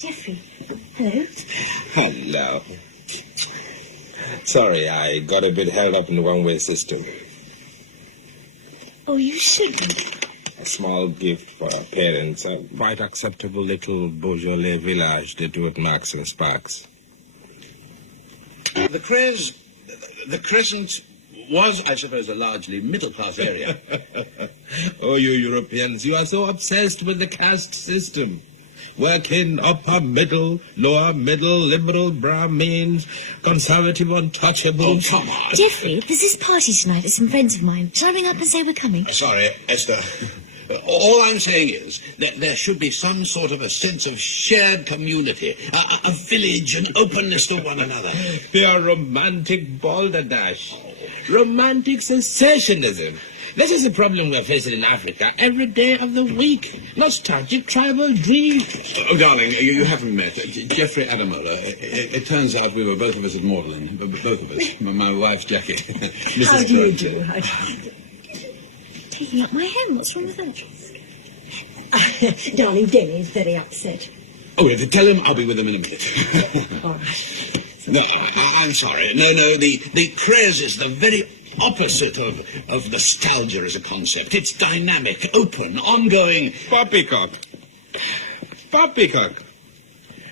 Jeffrey. Hello. Hello. Sorry, I got a bit held up in the one-way system. Oh, you shouldn't. A small gift for our parents. A quite acceptable little Beaujolais village they do at Marks and Sparks. The Crescent was, I suppose, a largely middle-class area. Oh, you Europeans, you are so obsessed with the caste system. Working, upper middle, lower middle, liberal, Brahmins, conservative, untouchable. Oh, come on. Jeffrey, there's this party tonight at some friends of mine. Shall I ring up and say we're coming? Sorry, Esther. All I'm saying is that there should be some sort of a sense of shared community, a village, an openness to one another. Your romantic balderdash. Romantic sensationalism. This is a problem we're facing in Africa every day of the week. Nostalgic tribal dream. Oh, darling, you haven't met Jeffrey Adamola. It turns out we were both of us at Magdalen. Both of us. My wife's Jackie. How do you do? Taking up my hand. What's wrong with that? Darling, Denny's very upset. Oh, yeah, tell him I'll be with him in a minute. All right. No, I'm sorry. No, the craze is the very opposite of nostalgia as a concept. It's dynamic, open, ongoing. Poppycock. Poppycock.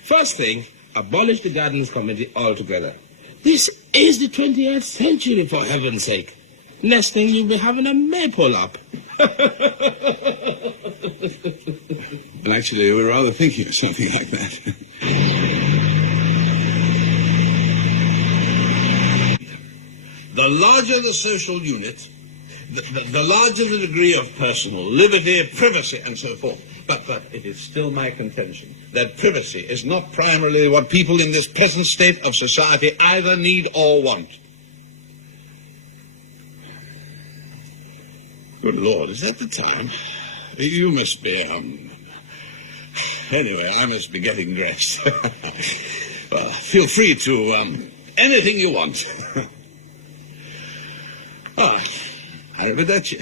First thing, abolish the Gardens Committee altogether. This is the 20th century, for heaven's sake. Next thing, you'll be having a maypole up. Well, actually, we're rather thinking of something like that. The larger the social unit, the larger the degree of personal liberty, privacy, and so forth. But it is still my contention that privacy is not primarily what people in this present state of society either need or want. Good Lord, is that the time? You must be, Anyway, I must be getting dressed. Well, feel free to, anything you want. Ah, arrivederci.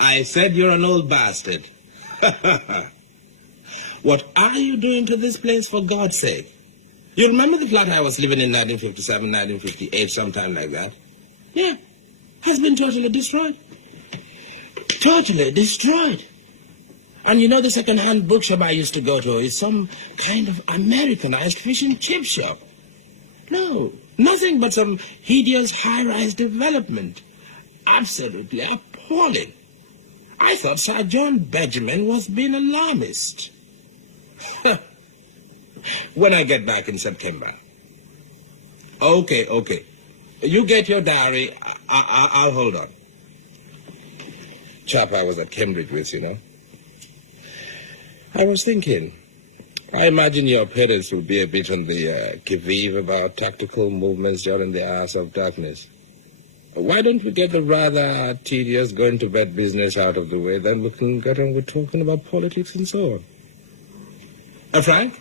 I said you're an old bastard. What are you doing to this place, for God's sake? You remember the flat I was living in 1957, 1958, sometime like that? Yeah. Has been totally destroyed. Totally destroyed. And you know the second-hand bookshop I used to go to is some kind of Americanized fish and chip shop. No, nothing but some hideous high-rise development. Absolutely appalling. I thought Sir John Benjamin was being alarmist. When I get back in September. Okay. You get your diary. I'll hold on. Chap I was at Cambridge with, you know. I was thinking, I imagine your parents will be a bit on the qui-vive about tactical movements during the hours of darkness. Why don't we get the rather tedious going-to-bed business out of the way, then we can get on with talking about politics and so on. Frank?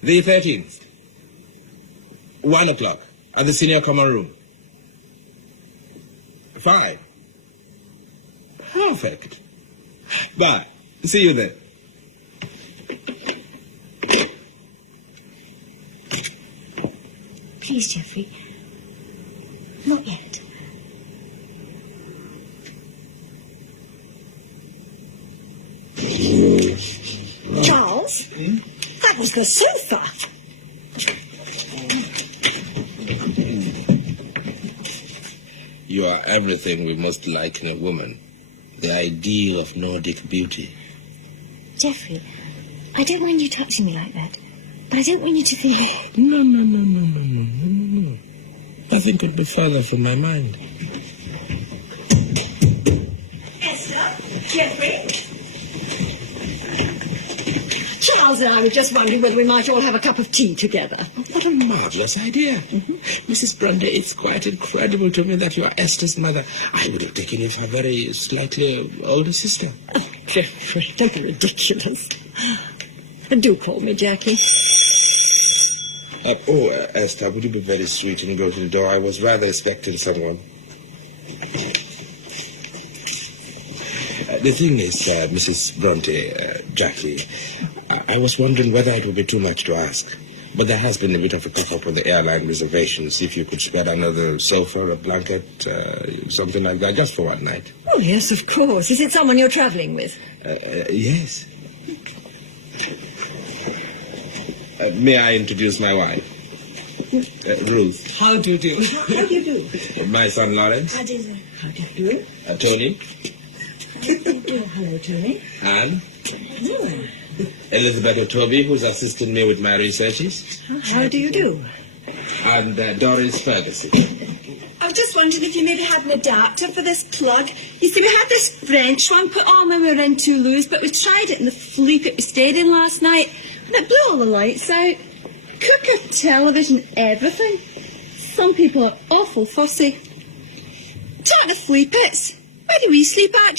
The 13th. 1 o'clock at the senior common room. Fine. Perfect. Bye. See you then. Please, Jeffrey. Not yet. Charles? That was the sofa. You are everything we most like in a woman. The ideal of Nordic beauty. Jeffrey, I don't mind you touching me like that. But I don't want you to think... No. Nothing could be further from my mind. Esther? Jeffrey? Shall Charles and I were just wondering whether we might all have a cup of tea together. What a marvellous idea. Mrs. Bronte, it's quite incredible to me that you are Esther's mother. I would have taken you for a very slightly older sister. Oh, Geoffrey, don't be ridiculous. And do call me Jackie. Esther, would you be very sweet and go to the door? I was rather expecting someone. The thing is, Mrs. Bronte, Jackie, I was wondering whether it would be too much to ask. But there has been a bit of a cock-up on the airline reservations. If you could spread another sofa, a blanket, something like that, just for one night. Oh, yes, of course. Is it someone you're travelling with? Yes. May I introduce my wife? Ruth. How do you do? How do you do? My son Lawrence. How do you How do you do? Tony. Oh, hello, Tony. Anne. Hello. Elizabeth Toby, who's assisting me with my researches. How do you do? And Doris Ferguson. I was just wondering if you maybe had an adapter for this plug. You see, we had this French one put on when we were in Toulouse, but we tried it in the fleet at the stadium last night, and it blew all the lights out. Cooker, television, everything. Some people are awful fussy. Do you like the flea pits? Where do we sleep at?